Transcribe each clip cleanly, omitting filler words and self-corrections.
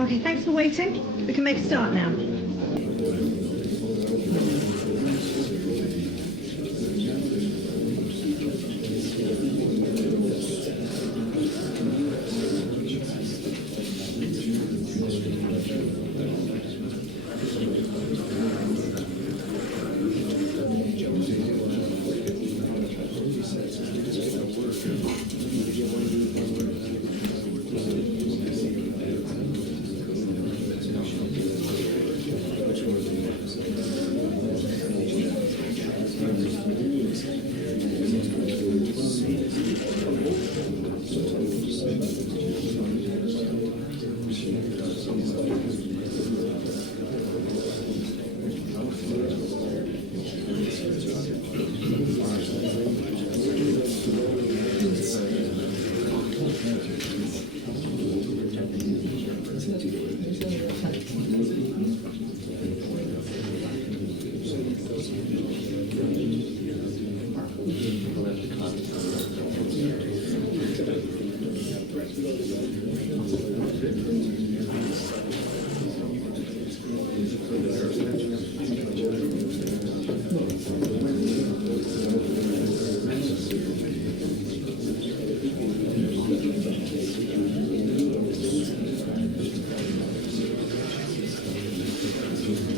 Okay, thanks for waiting. We can make a start now.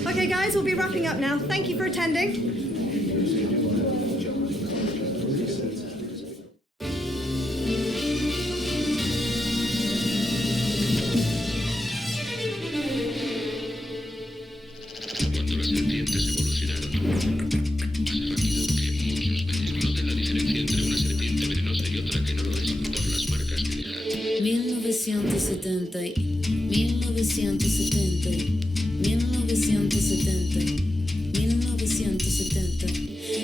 Okay, guys, we'll be wrapping up now. Thank you for attending. Cuando las serpientes evolucionaron, más rápido que muchos venenos. Noten la diferencia entre una serpiente venenosa y otra que no lo es por las marcas que deja. 1970, 1970, 1970, 1970.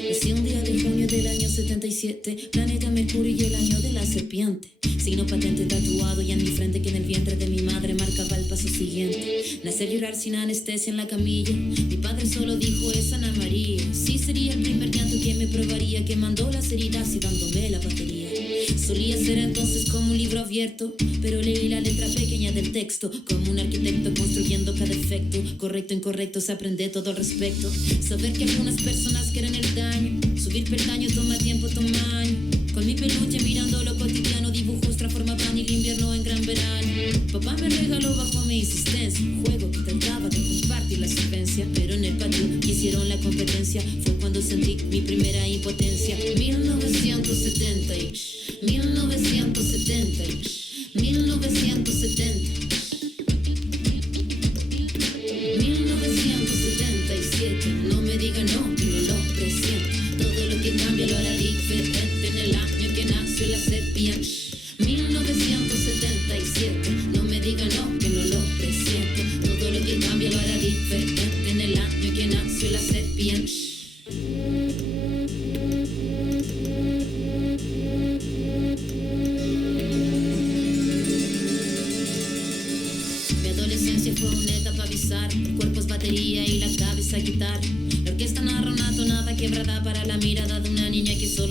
Nací un día de junio del año 77, planeta Mercurio y el año de la serpiente. Signo patente tatuado y en mi frente que en el vientre de mi madre marcaba el paso siguiente. Nacer, llorar sin anestesia en la camilla. Mi padre solo dijo es Ana María. Sí sería el primer llanto que me probaría, que mandó las heridas y dándome la batería. Solía ser entonces como un libro abierto, pero leí la letra pequeña del texto. Como un arquitecto construyendo cada efecto. Correcto, incorrecto, se aprende todo al respecto. Saber que algunas personas quieren el daño. Subir peldaño toma tiempo, toma año. Con mi peluche mirando lo cotidiano, dibujos transformaban el invierno en gran verano. Papá me regaló bajo mi insistencia un juego que trataba de compartir la solvencia, pero en el patio hicieron la competencia. Fue cuando sentí mi primera impotencia. 1970, 1970, 1970, 1977. No me digan no, que no lo presiento. Todo lo que cambia lo hará diferente en el año que nació la sepia. 1977. No me digan no, que no lo presiento. Todo lo que cambia lo hará diferente en el año que nació la sepia.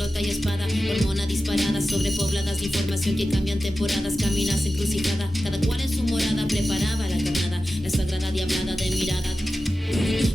bota y espada, hormona disparada, sobrepobladas de información que cambian temporadas, caminas encrucijada, cada cual en su morada preparaba la carnada, la sagrada diablada de mirada.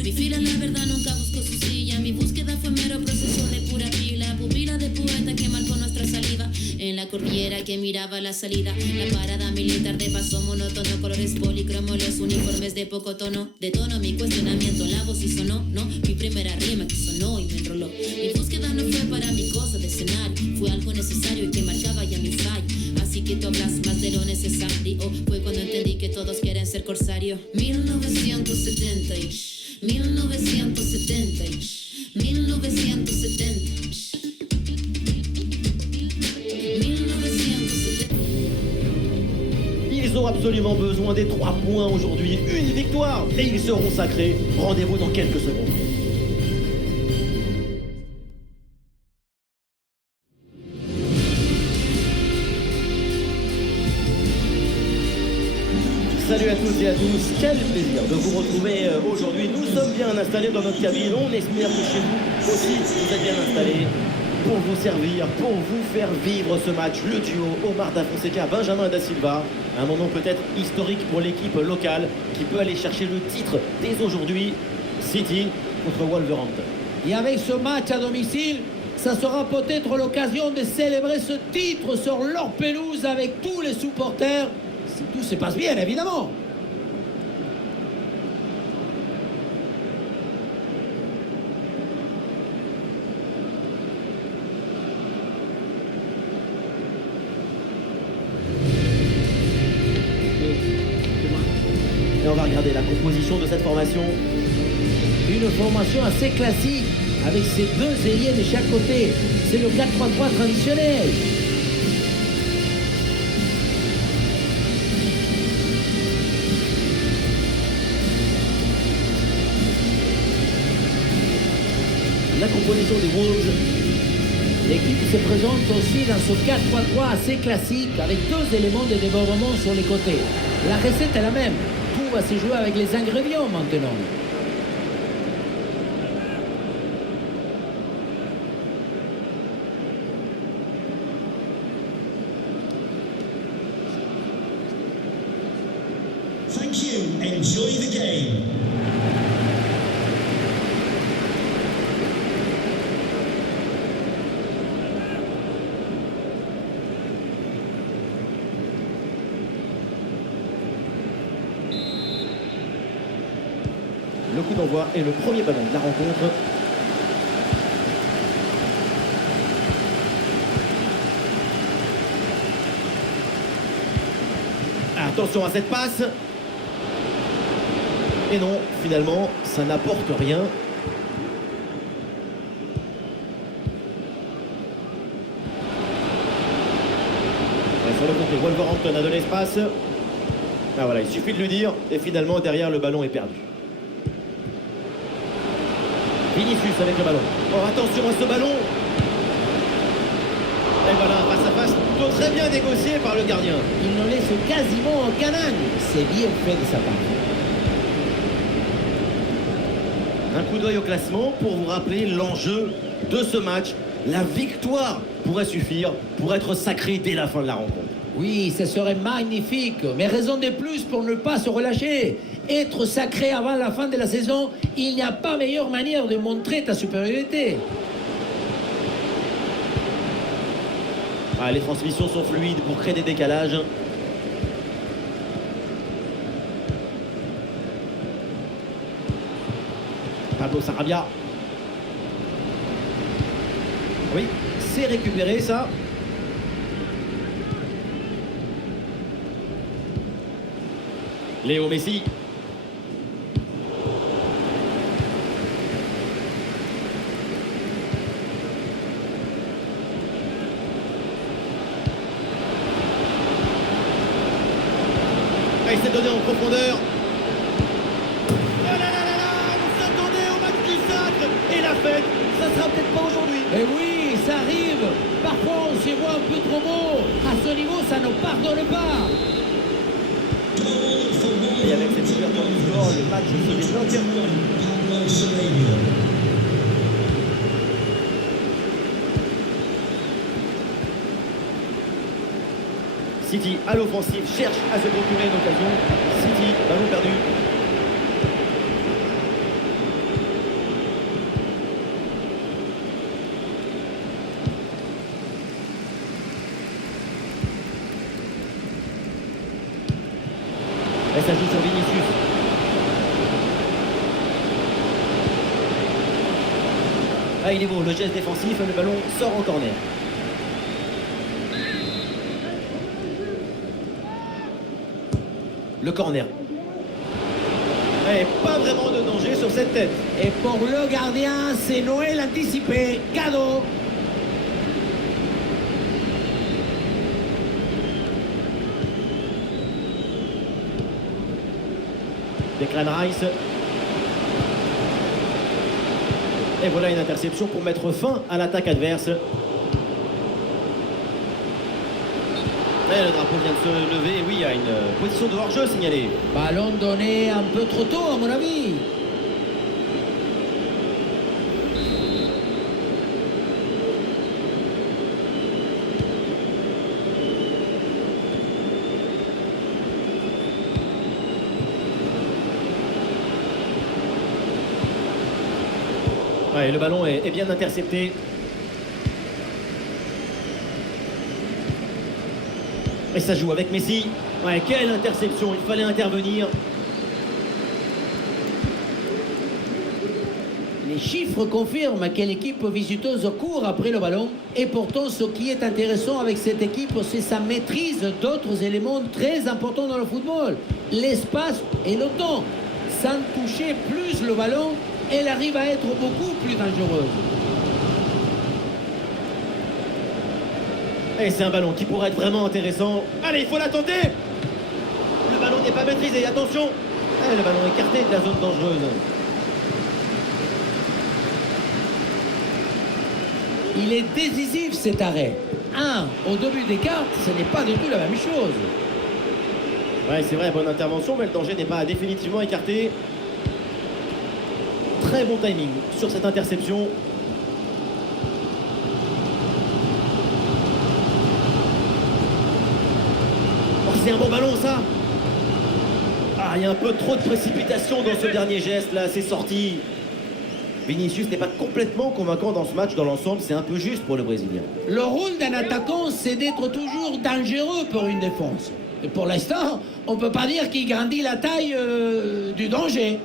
Mi fila la verdad nunca buscó su silla, mi búsqueda fue mero proceso de pura pila, pupila de poeta que marcó nuestra saliva, en la cordillera que miraba la salida, la parada militar de paso monótono, colores policromos, los uniformes de poco tono, de tono mi cuestionamiento, la voz y sonó, no, mi primera rima que sonó y me enroló, mi búsqueda no fue para mi cosa de escenario, fue algo necesario y que marcaba ya mi fallo, así que tú hablas más de lo necesario, fue cuando entendí que todos quieren ser corsario. 1970 1970 1970 Ils ont absolument besoin des 3 points aujourd'hui, une victoire, et ils seront sacrés. Rendez-vous dans quelques secondes. Salut à toutes et à tous, quel plaisir de vous retrouver aujourd'hui. Nous sommes bien installés dans notre cabine, on espère que chez vous aussi vous êtes bien installés pour vous servir, pour vous faire vivre ce match, le duo Omar Da Fonseca, Benjamin Da Silva. Un moment peut-être historique pour l'équipe locale qui peut aller chercher le titre dès aujourd'hui, City contre Wolverhampton. Et avec ce match à domicile, ça sera peut-être l'occasion de célébrer ce titre sur leur pelouse avec tous les supporters. Si tout se passe bien, évidemment. Et on va regarder la composition de cette formation. Une formation assez classique, avec ses 2 ailiers de chaque côté. C'est le 4-3-3 traditionnel. La composition des Wolves. L'équipe se présente aussi dans ce 4-3-3 assez classique, avec 2 éléments de débordement sur les côtés. La recette est la même. Tout va se jouer avec les ingrédients maintenant. Thank you. Enjoy the game. Le coup d'envoi et le premier ballon de la rencontre. Attention à cette passe. Et non, finalement, ça n'apporte rien. Et sur le côté, Wolverhampton a de l'espace. Ah voilà, il suffit de lui dire. Et finalement, derrière, le ballon est perdu. Vinicius avec le ballon. Oh, attention à ce ballon. Et voilà, face à face, plutôt très bien négocié par le gardien. Il ne laisse quasiment aucun angle. C'est bien fait de sa part. Un coup d'œil au classement pour vous rappeler l'enjeu de ce match. La victoire pourrait suffire pour être sacré dès la fin de la rencontre. Oui, ce serait magnifique, mais raison de plus pour ne pas se relâcher. Être sacré avant la fin de la saison, il n'y a pas meilleure manière de montrer ta supériorité. Ah, les transmissions sont fluides pour créer des décalages. Pablo Sarabia. Oui, c'est récupéré ça. Léo Messi. Ah, il s'est donné en profondeur. On s'attendait au match du sacre. Et la fête, ça sera peut-être pas aujourd'hui. Et oui, ça arrive. Parfois, on se voit un peu trop beau. À ce niveau, ça ne pardonne pas. Et avec cette ouverture du score, le match se débloque. City à l'offensive cherche à se procurer une occasion. City, ballon perdu. Et ça joue sur Vinicius. Ah, il est beau, le geste défensif, le ballon sort en corner. Le corner. Et pas vraiment de danger sur cette tête. Et pour le gardien, c'est Noël anticipé. Cadeau. Declan Rice. Et voilà une interception pour mettre fin à l'attaque adverse. Et le drapeau vient de se lever. Et oui, il y a une position de hors-jeu signalée. Ballon donné un peu trop tôt, à mon avis. Ouais, le ballon est bien intercepté. Et ça joue avec Messi. Ouais, quelle interception, il fallait intervenir. Les chiffres confirment que l'équipe visiteuse court après le ballon. Et pourtant, ce qui est intéressant avec cette équipe, c'est sa maîtrise d'autres éléments très importants dans le football. L'espace et le temps. Sans toucher plus le ballon, elle arrive à être beaucoup plus dangereuse. Et c'est un ballon qui pourrait être vraiment intéressant. Allez, il faut la tenter. Le ballon n'est pas maîtrisé, attention. Et le ballon écarté de la zone dangereuse. Il est décisif cet arrêt. Au début des cartes, ce n'est pas du tout la même chose. Ouais, c'est vrai, bonne intervention, mais le danger n'est pas définitivement écarté. Très bon timing sur cette interception. Oh, c'est un bon ballon, ça. Ah, il y a un peu trop de précipitation dans ce dernier geste, là, c'est sorti. Vinicius n'est pas complètement convaincant dans ce match, dans l'ensemble, c'est un peu juste pour le Brésilien. Le rôle d'un attaquant, c'est d'être toujours dangereux pour une défense. Et pour l'instant, on ne peut pas dire qu'il grandit la taille du danger.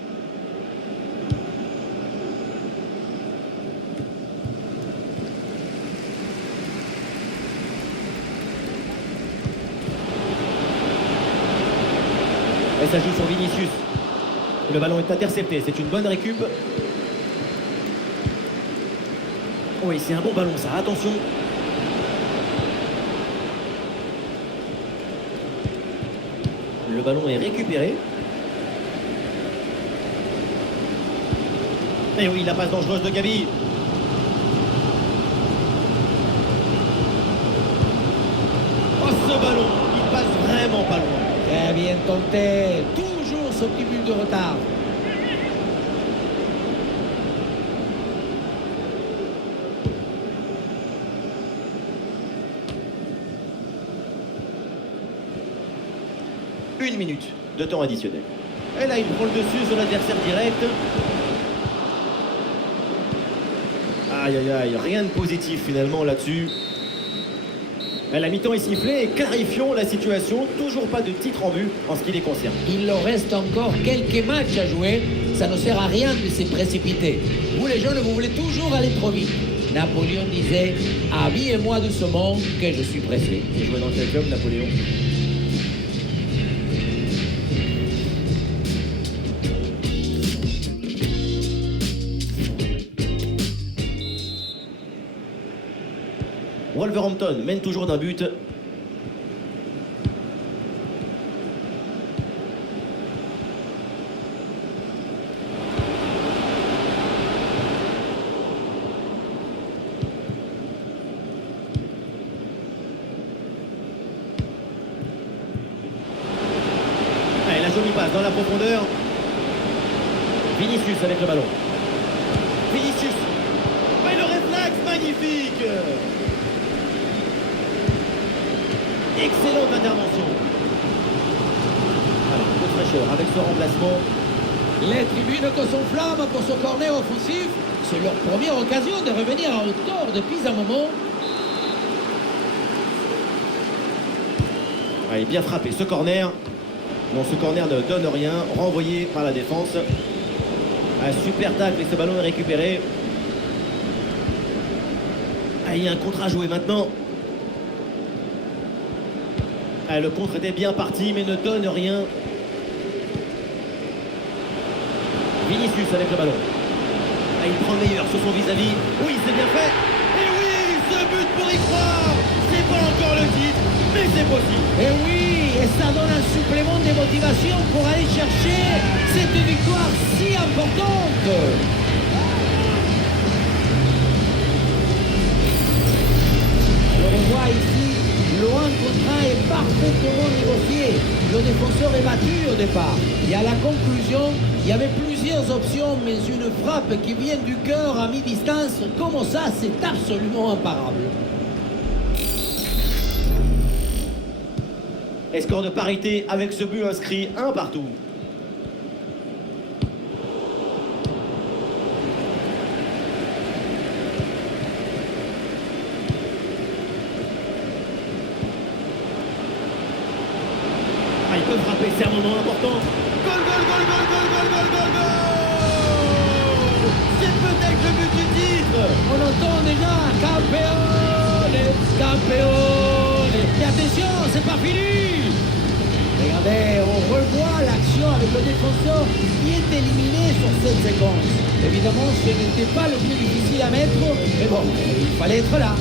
Et ça joue sur Vinicius. Le ballon est intercepté, c'est une bonne récup. Oui, c'est un bon ballon, ça, attention. Le ballon est récupéré. Et oui, la passe dangereuse de Gavi. Oh, ce ballon, il passe vraiment pas loin. Très bien tenté. Toujours ce petit but de retard. Une minute de temps additionnel. Et là, il prend le dessus sur l'adversaire direct. Aïe, aïe, aïe, rien de positif finalement là-dessus. La mi-temps est sifflée et clarifions la situation. Toujours pas de titre en vue en ce qui les concerne. Il leur reste encore quelques matchs à jouer. Ça ne sert à rien de se précipiter. Vous les jeunes, vous voulez toujours aller trop vite. Napoléon disait « Habillez-moi doucement que je suis pressé ». Il jouait dans quel club, Napoléon? Wolverhampton mène toujours d'un but. Allez, la jolie passe dans la profondeur. Vinicius avec le ballon. Vinicius. Ouais, le réflexe magnifique. Excellente intervention. Alors, un peu de fraîcheur avec ce remplacement. Les tribunes que s'enflamment pour ce corner offensif. C'est leur première occasion de revenir à hauteur depuis un moment. Allez, bien frappé ce corner. Non, ce corner ne donne rien. Renvoyé par la défense. Un super tacle et ce ballon est récupéré. Ah, il y a un contre à jouer maintenant. Ah, le contre était bien parti mais ne donne rien. Vinicius avec le ballon. Ah, il prend le meilleur sur son vis-à-vis. Oui, c'est bien fait. Et oui, ce but pour y croire. C'est pas encore le titre, mais c'est possible. Et oui, et ça donne un supplément de motivation pour aller chercher cette victoire si importante. On le voit ici, le 1 contre 1 est parfaitement négocié. Le défenseur est battu au départ. Et à la conclusion, il y avait plusieurs options, mais une frappe qui vient du cœur à mi-distance, comme ça, c'est absolument imparable. Et score de parité avec ce but inscrit, un partout. Ah, il peut frapper, c'est un moment important. Goal, goal, goal, goal, goal, goal, goal, goal, goal. C'est peut-être le but du titre. On entend déjà Campeone, Campeone. Et attention, c'est pas fini. Regardez, on revoit l'action avec le défenseur qui est éliminé sur cette séquence. Évidemment, ce n'était pas le plus difficile à mettre, mais bon, il fallait être là.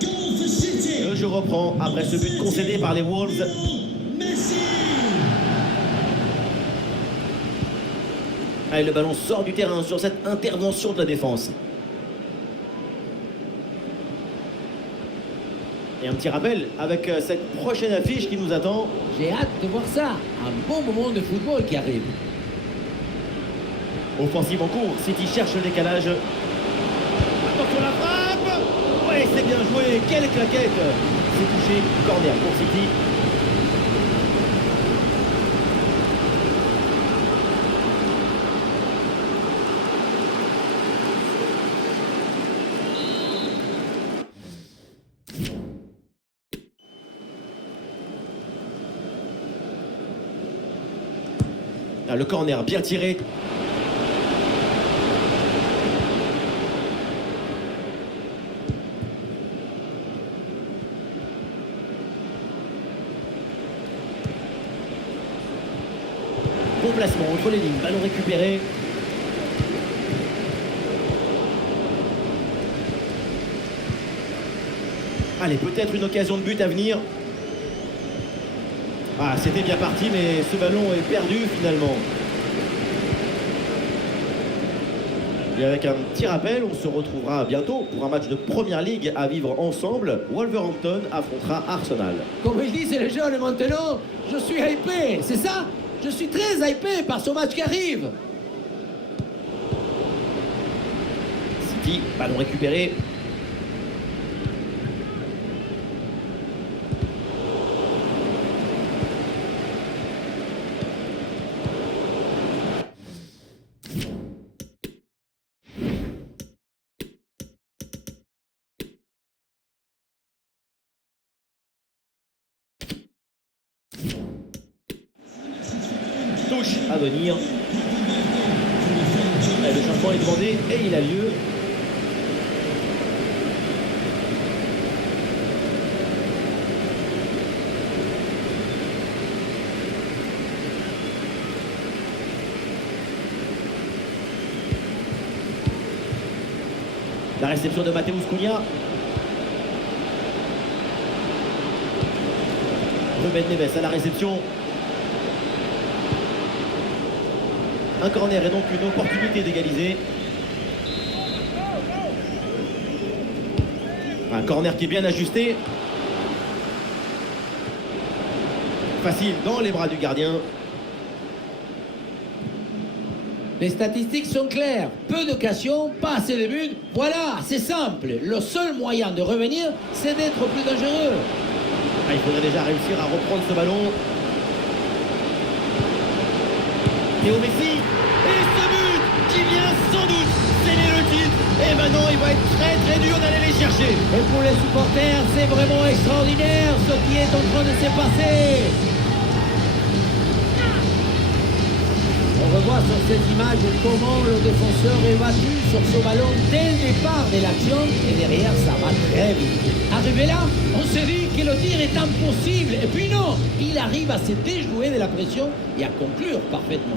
Goal for City. Le jeu reprend après ce but concédé par les Wolves. Messi. Allez, le ballon sort du terrain sur cette intervention de la défense. Et un petit rappel avec cette prochaine affiche qui nous attend. J'ai hâte de voir ça. Un bon moment de football qui arrive. Offensive en cours, City cherche le décalage. Attention la frappe. Ouais, c'est bien joué, quelle claquette. C'est touché, corner pour City. Ah, le corner bien tiré. Bon placement entre les lignes, ballon récupéré. Allez, peut-être une occasion de but à venir. Ah, c'était bien parti, mais ce ballon est perdu finalement. Et avec un petit rappel, on se retrouvera bientôt pour un match de Première Ligue à vivre ensemble. Wolverhampton affrontera Arsenal. Comme ils disent les jeunes maintenant, je suis hypé, c'est ça? Je suis très hypé par ce match qui arrive. City, ballon récupéré. Touche à venir. Et le changement est demandé et il a lieu. La réception de Mateus Cunha. Ruben Neves à la réception. Un corner et donc une opportunité d'égaliser. Un corner qui est bien ajusté. Facile dans les bras du gardien. Les statistiques sont claires. Peu d'occasions, pas assez de buts. Voilà, c'est simple. Le seul moyen de revenir, c'est d'être plus dangereux. Ah, il faudrait déjà réussir à reprendre ce ballon. Théo Messi. Et ce but qui vient sans doute sceller le titre. Et maintenant, il va être très dur d'aller les chercher. Et pour les supporters, c'est vraiment extraordinaire ce qui est en train de se passer. On revoit sur cette image comment le défenseur est battu sur ce ballon dès le départ de l'action et derrière ça va très vite. Arrivé là, on se dit que le tir est impossible et puis non, il arrive à se déjouer de la pression et à conclure parfaitement.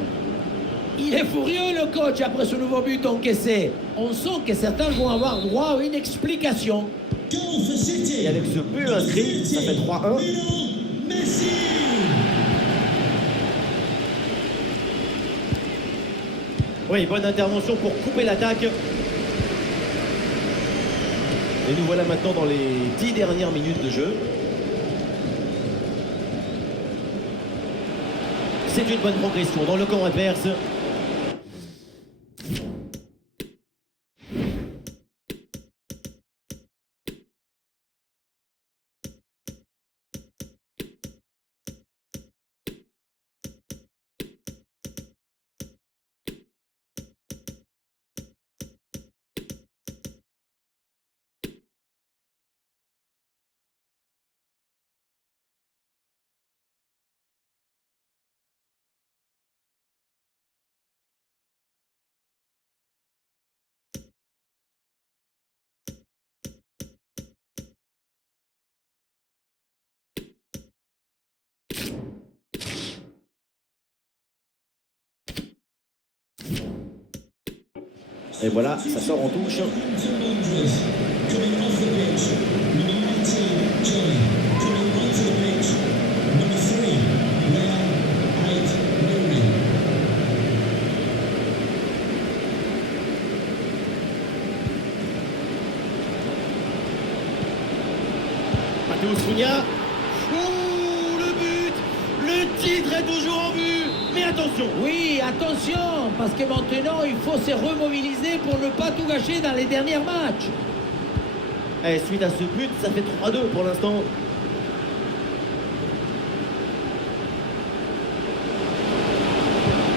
Il est furieux le coach après ce nouveau but encaissé. On sent que certains vont avoir droit à une explication. Goal for City. Et avec ce but inscrit, ça fait 3-1. Lionel Messi. Oui, bonne intervention pour couper l'attaque. Et nous voilà maintenant dans les 10 dernières minutes de jeu. C'est une bonne progression dans le camp adverse. Et voilà, ça sort en touche. Coming off the pitch. Number 19, Johnny. Coming onto the pitch. Number 3, Real Ait Nouri. Matheus Cunha. Ouh, le but. Le titre est toujours en vue. Mais attention. Oui, attention, parce que maintenant il faut se remobiliser pour ne pas tout gâcher dans les derniers matchs. Et suite à ce but, ça fait 3-2 pour l'instant.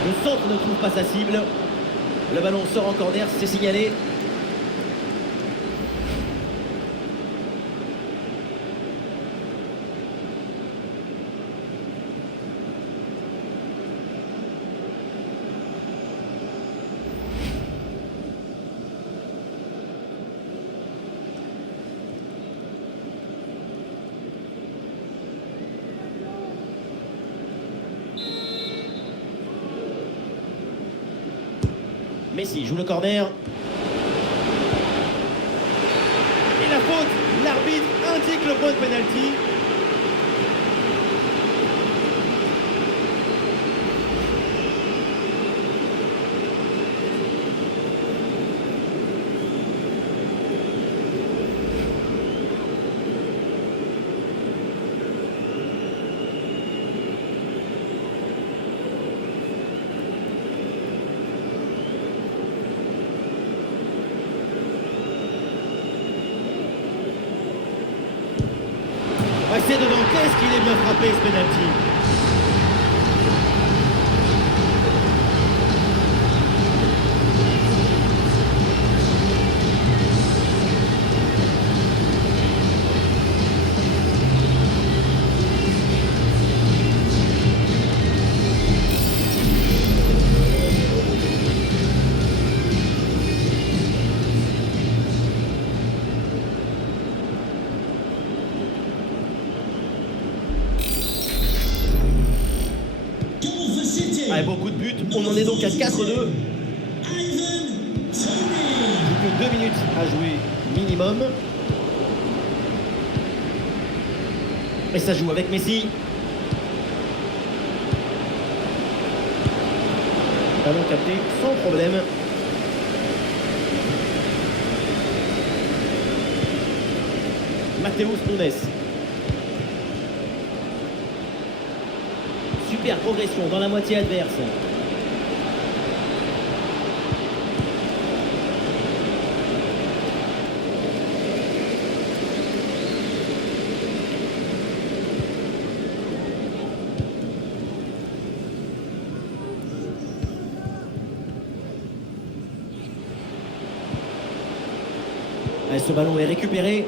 Le centre ne trouve pas sa cible. Le ballon sort en corner, c'est signalé. Messi joue le corner. Et la faute, l'arbitre indique le point de pénalty. Ah, c'est dedans, qu'est-ce qu'il est bien frappé ce penalty. Goal for City. Ah, beaucoup de buts, on en est donc à 4-2. Ivan Toney. Plus que 2 minutes à jouer minimum. Et ça joue avec Messi. Ballon capté sans problème. Matheus Nunes. Super progression dans la moitié adverse. Et ce ballon est récupéré.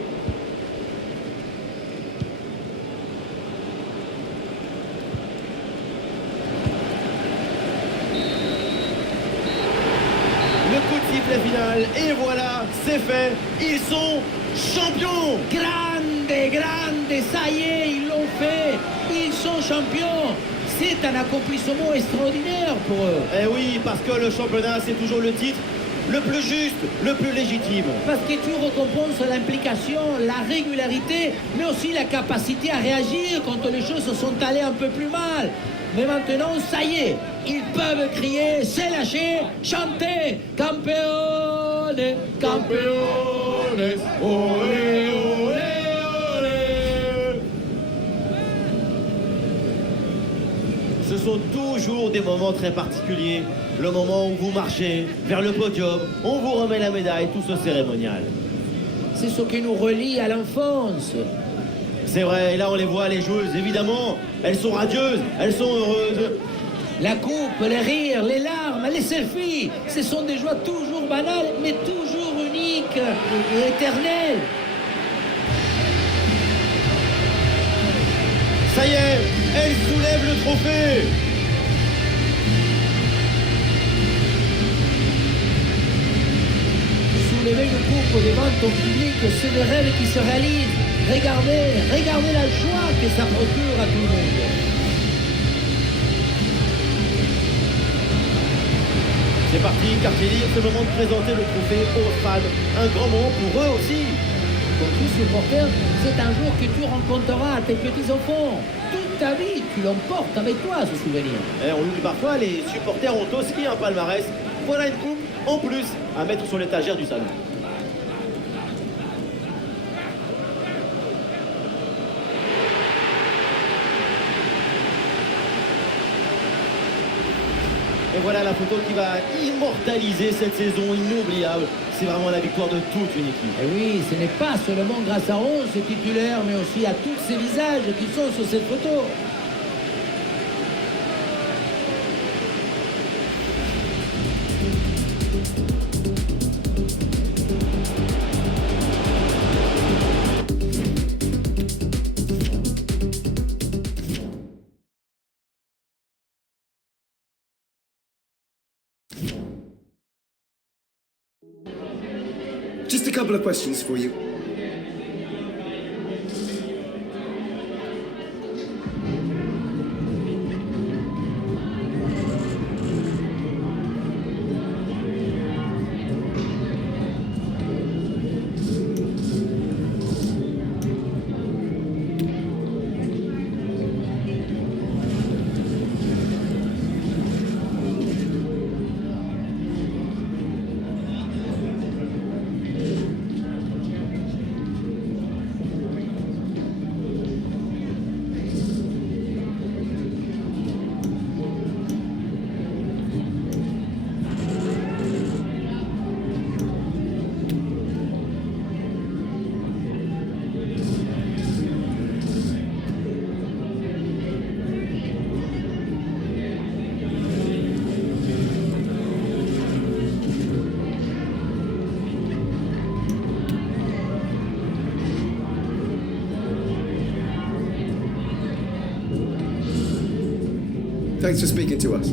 Le coup de sifflet final, et voilà, c'est fait. Ils sont champions. Grande, grande, ça y est, ils l'ont fait. Ils sont champions. C'est un accomplissement extraordinaire pour eux. Eh oui, parce que le championnat, c'est toujours le titre le plus juste, le plus légitime. Parce que tu récompenses l'implication, la régularité, mais aussi la capacité à réagir quand les choses se sont allées un peu plus mal. Mais maintenant, ça y est, ils peuvent crier, se lâcher, chanter. Campeones, campeones, olé, olé, olé. Ce sont toujours des moments très particuliers. Le moment où vous marchez vers le podium, on vous remet la médaille, tout ce cérémonial. C'est ce qui nous relie à l'enfance. C'est vrai, et là on les voit, les joueuses, évidemment, elles sont radieuses, elles sont heureuses. La coupe, les rires, les larmes, les selfies, ce sont des joies toujours banales, mais toujours uniques et éternelles. Ça y est, elles soulèvent le trophée. Soulever une coupe devant ton public, c'est des rêves qui se réalisent. Regardez, regardez la joie que ça procure à tout le monde. C'est parti, quartier libre, c'est le moment de présenter le trophée aux fans. Un grand moment pour eux aussi. Pour tout supporter, c'est un jour que tu rencontreras tes petits-enfants. Toute ta vie, tu l'emportes avec toi, ce souvenir. Et on l'oublie parfois, les supporters ont aussi un palmarès. Voilà une coupe en plus à mettre sur l'étagère du salon. Et voilà la photo qui va immortaliser cette saison inoubliable. C'est vraiment la victoire de toute une équipe. Et oui, ce n'est pas seulement grâce à 11 titulaires, mais aussi à tous ces visages qui sont sur cette photo. Just a couple of questions for you. Thanks for speaking to us.